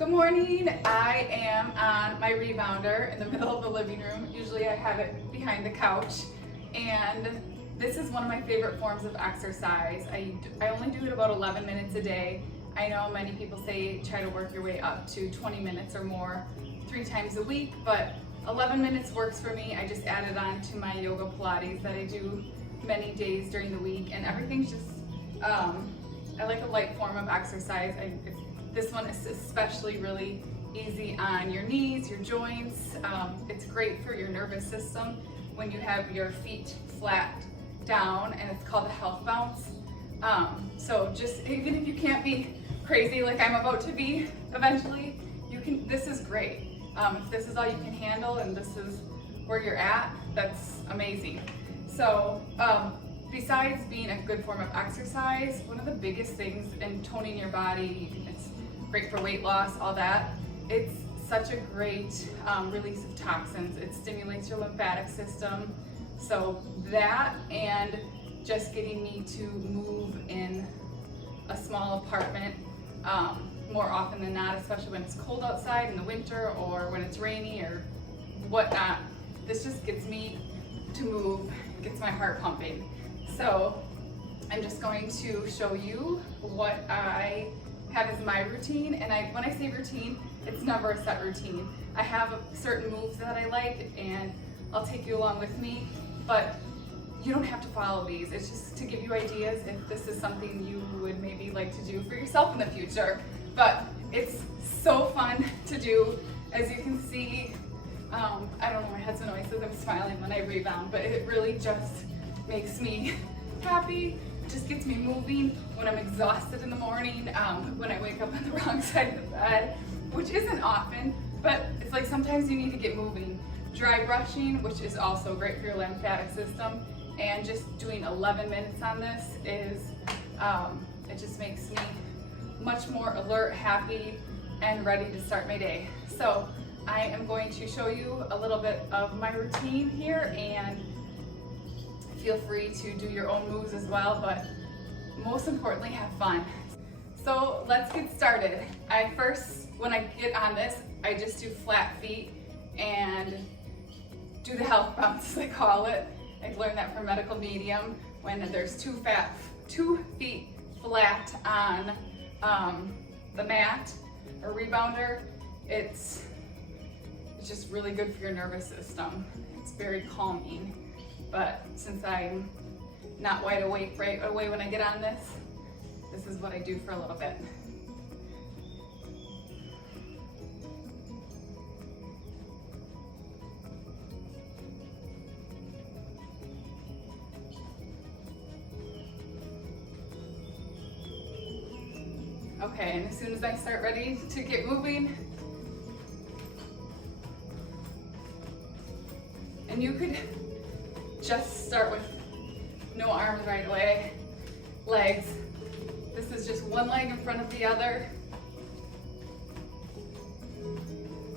Good morning. I am on my rebounder in the middle of the living room. Usually I have it behind the couch, and this is one of my favorite forms of exercise. I only do it about 11 minutes a day. I know many people say try to work your way up to 20 minutes or more 3 times a week, but 11 minutes works for me. I just added on to my yoga Pilates that I do many days during the week, and everything's just, I like a light form of exercise. This one is especially really easy on your knees, your joints. It's great for your nervous system when you have your feet flat down, and it's called a health bounce. So just, even if you can't be crazy like I'm about to be eventually, this is great. If this is all you can handle and this is where you're at, that's amazing. So besides being a good form of exercise, one of the biggest things in toning your body, it's great for weight loss, all that, it's such a great release of toxins. It stimulates your lymphatic system. So that, and just getting me to move in a small apartment more often than not, especially when it's cold outside in the winter or when it's rainy or whatnot. This just gets me to move, gets my heart pumping. So I'm just going to show you what I have as my routine. And when I say routine, it's never a set routine. I have certain moves that I like, and I'll take you along with me, but you don't have to follow these. It's just to give you ideas if this is something you would maybe like to do for yourself in the future. But it's so fun to do. As you can see, I don't know, my husband always says I'm smiling when I rebound, but it really just makes me happy. It just gets me moving when I'm exhausted in the morning, when I wake up on the wrong side of the bed, which isn't often, but it's like sometimes you need to get moving. Dry brushing, which is also great for your lymphatic system, and just doing 11 minutes on this is, it just makes me much more alert, happy, and ready to start my day. So I am going to show you a little bit of my routine here, and feel free to do your own moves as well, but most importantly, have fun. So let's get started. When I get on this, I just do flat feet and do the health bounce, as I call it. I've learned that from medical medium. When there's 2 feet flat on the mat or rebounder, it's just really good for your nervous system. It's very calming. But since I'm not wide awake right away when I get on this, this is what I do for a little bit. Okay, and as soon as I start ready to get moving, and you could just start with no arms right away, legs. This is just one leg in front of the other,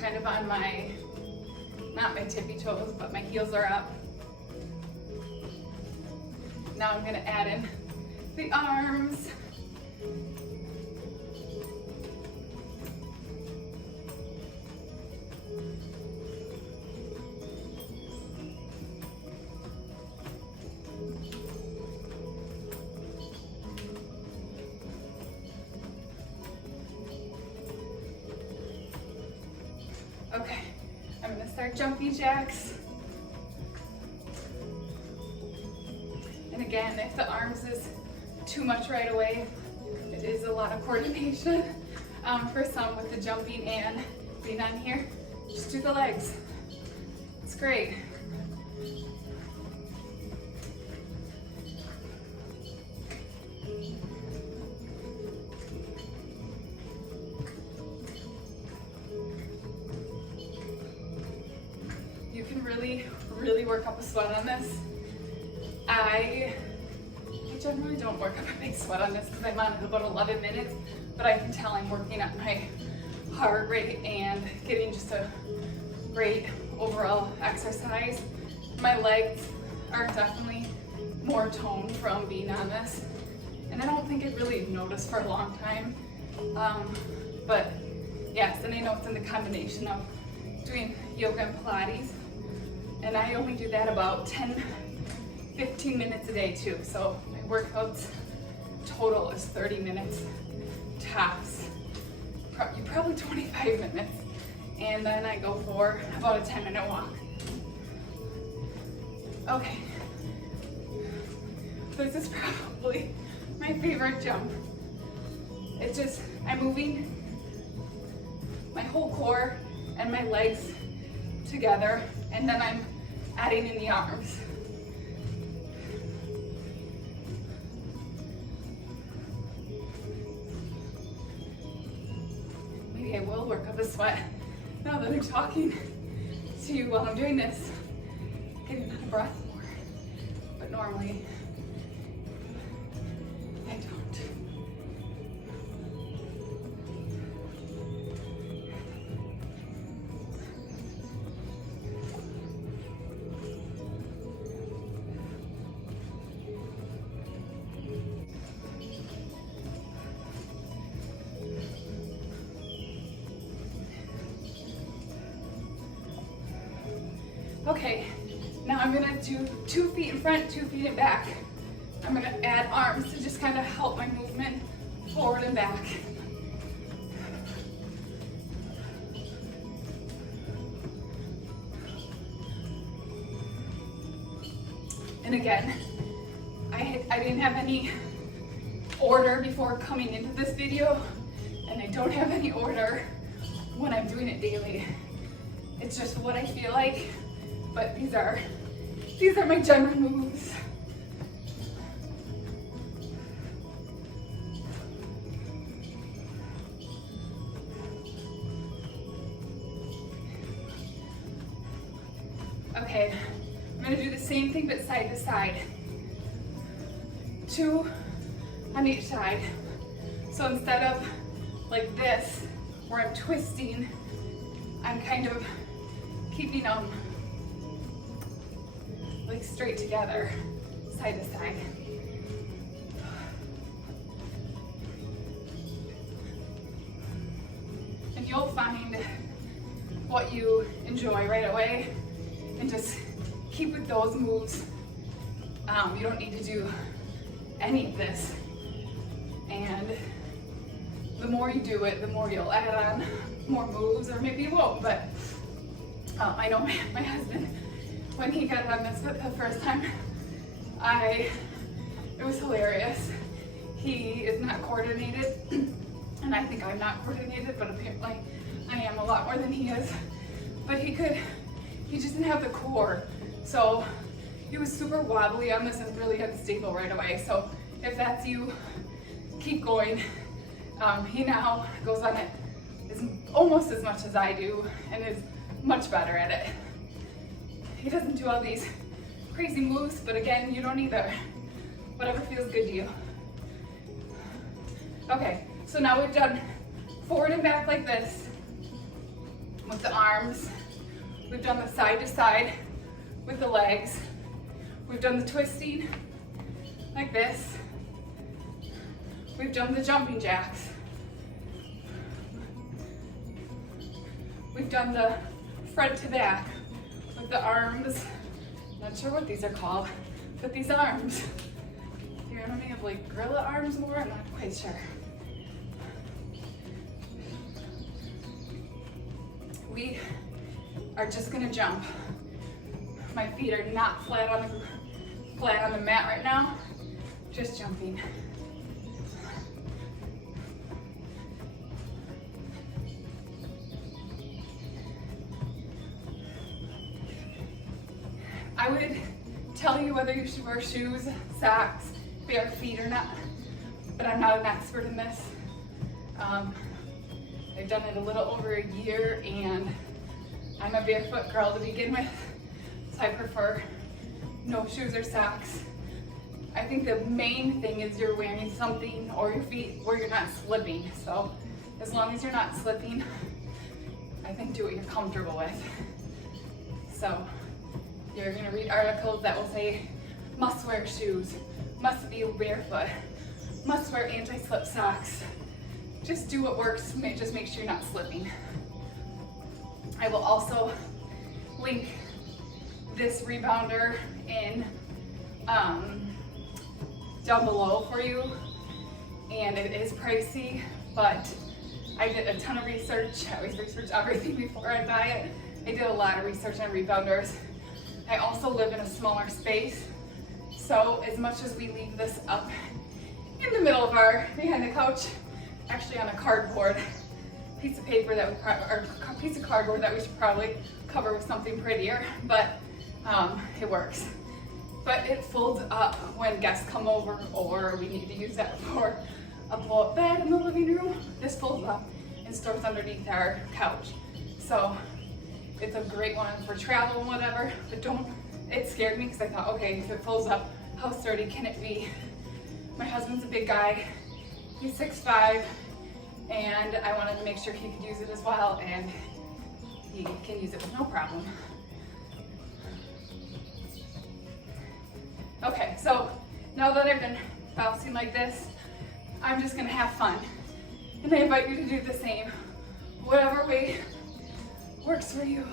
kind of on not my tippy toes, but my heels are up. Now I'm gonna add in the arms. Okay, I'm gonna start jumping jacks. And again, if the arms is too much right away, it is a lot of coordination for some with the jumping and being on here. Just do the legs. It's great. You can really work up a sweat on this. I generally don't work up a big sweat on this because I'm on it about 11 minutes, but I can tell I'm working up my heart rate and getting just a great overall exercise. My legs are definitely more toned from being on this, and I don't think I really noticed for a long time, but Yes, and I know it's in the combination of doing yoga and Pilates. And I only do that about 10-15 minutes a day too. So my workouts total is 30 minutes tops, probably 25 minutes. And then I go for about a 10-minute walk. Okay, this is probably my favorite jump. It's just, I'm moving my whole core and my legs together, and then I'm adding in the arms. Maybe I will work up a sweat now that I'm talking to you while I'm doing this. Getting out of breath more, but normally I don't. Okay, now I'm gonna do 2 feet in front, 2 feet in back. I'm gonna add arms to just kind of help my movement forward and back. And again, I didn't have any order before coming into this video, and I don't have any order when I'm doing it daily. It's just what I feel like. But these are my general moves. Okay, I'm gonna do the same thing but side to side. 2 on each side. So instead of like this, where I'm twisting, I'm kind of keeping them like straight together, side to side. And you'll find what you enjoy right away and just keep with those moves. You don't need to do any of this. And the more you do it, the more you'll add on more moves, or maybe you won't, but I know my husband, when he got on this the first time, it was hilarious. He is not coordinated, and I think I'm not coordinated, but apparently I am a lot more than he is. But he just didn't have the core. So he was super wobbly on this and really unstable right away. So if that's you, keep going. He now goes on it almost as much as I do and is much better at it. He doesn't do all these crazy moves, but again, you don't either. Whatever feels good to you. Okay, so now we've done forward and back like this with the arms. We've done the side to side with the legs. We've done the twisting like this. We've done the jumping jacks. We've done the front to back with the arms. Not sure what these are called, but these arms. You know, they have like gorilla arms more, I'm not quite sure. We are just gonna jump. My feet are not flat on the mat right now, just jumping. I would tell you whether you should wear shoes, socks, bare feet or not, but I'm not an expert in this. I've done it a little over a year, and I'm a barefoot girl to begin with, so I prefer no shoes or socks. I think the main thing is you're wearing something or your feet where you're not slipping. So as long as you're not slipping, I think do what you're comfortable with. So you're gonna read articles that will say, must wear shoes, must be barefoot, must wear anti-slip socks. just do what works, just make sure you're not slipping. I will also link this rebounder in down below for you, and it is pricey, but I did a ton of research. I always research everything before I buy it. I did a lot of research on rebounders. I also live in a smaller space, so as much as we leave this up in the middle of behind the couch, actually on a cardboard piece of paper that or a piece of cardboard that we should probably cover with something prettier, but it works. But it folds up when guests come over or we need to use that for a blow-up bed in the living room. This folds up and stores underneath our couch. So it's a great one for travel and whatever, but it scared me because I thought, okay, if it folds up, how sturdy can it be? My husband's a big guy, he's 6'5", and I wanted to make sure he could use it as well, and he can use it with no problem. Okay, so now that I've been bouncing like this, I'm just gonna have fun. And I invite you to do the same, whatever way works for you.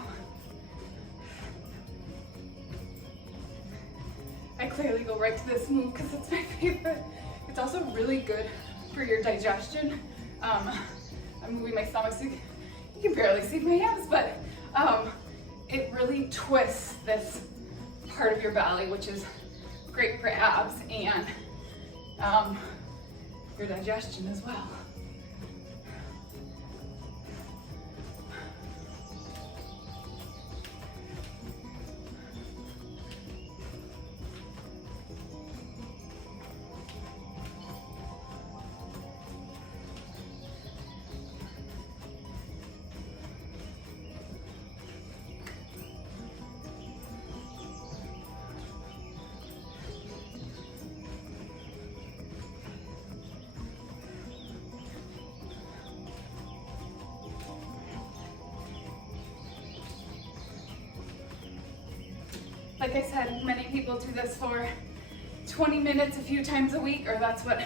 I clearly go right to this move because it's my favorite. It's also really good for your digestion. I'm moving my stomach so you can barely see my hands, but it really twists this part of your belly, which is great for abs and your digestion as well. Like I said, many people do this for 20 minutes a few times a week, or that's what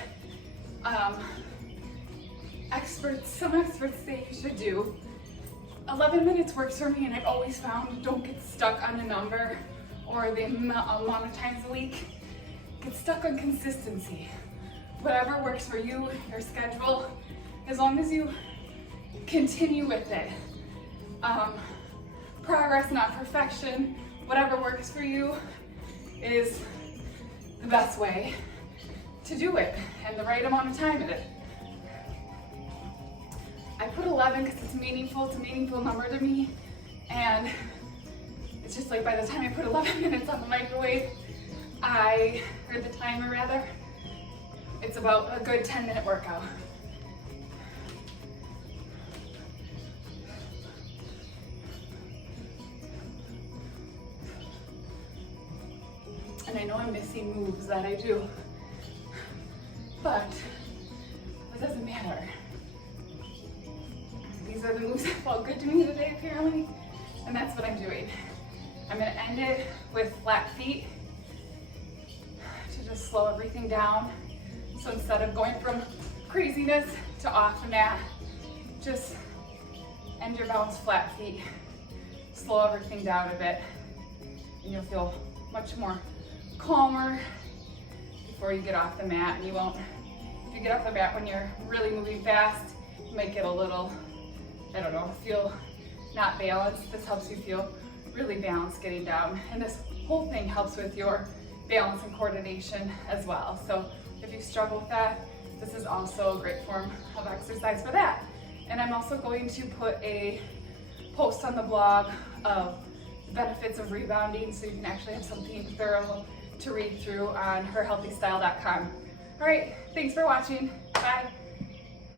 some experts say you should do. 11 minutes works for me, and I've always found don't get stuck on a number or the amount of times a week. Get stuck on consistency. Whatever works for you, your schedule, as long as you continue with it. Progress, not perfection. Whatever works for you is the best way to do it and the right amount of time in it. I put 11 because it's meaningful. It's a meaningful number to me. And it's just like by the time I put 11 minutes on the microwave, or the timer rather, it's about a good 10-minute workout. And I know I'm missing moves that I do, but it doesn't matter. These are the moves that felt good to me today, apparently, and that's what I'm doing. I'm gonna end it with flat feet to just slow everything down. So instead of going from craziness to off the mat, just end your bounce flat feet, slow everything down a bit, and you'll feel much more calmer before you get off the mat. And you won't, if you get off the mat when you're really moving fast, you might get a little, I don't know, feel not balanced. This helps you feel really balanced getting down. And this whole thing helps with your balance and coordination as well. So if you struggle with that, this is also a great form of exercise for that. And I'm also going to put a post on the blog of benefits of rebounding, so you can actually have something thorough to read through on herhealthystyle.com. All right, thanks for watching. Bye.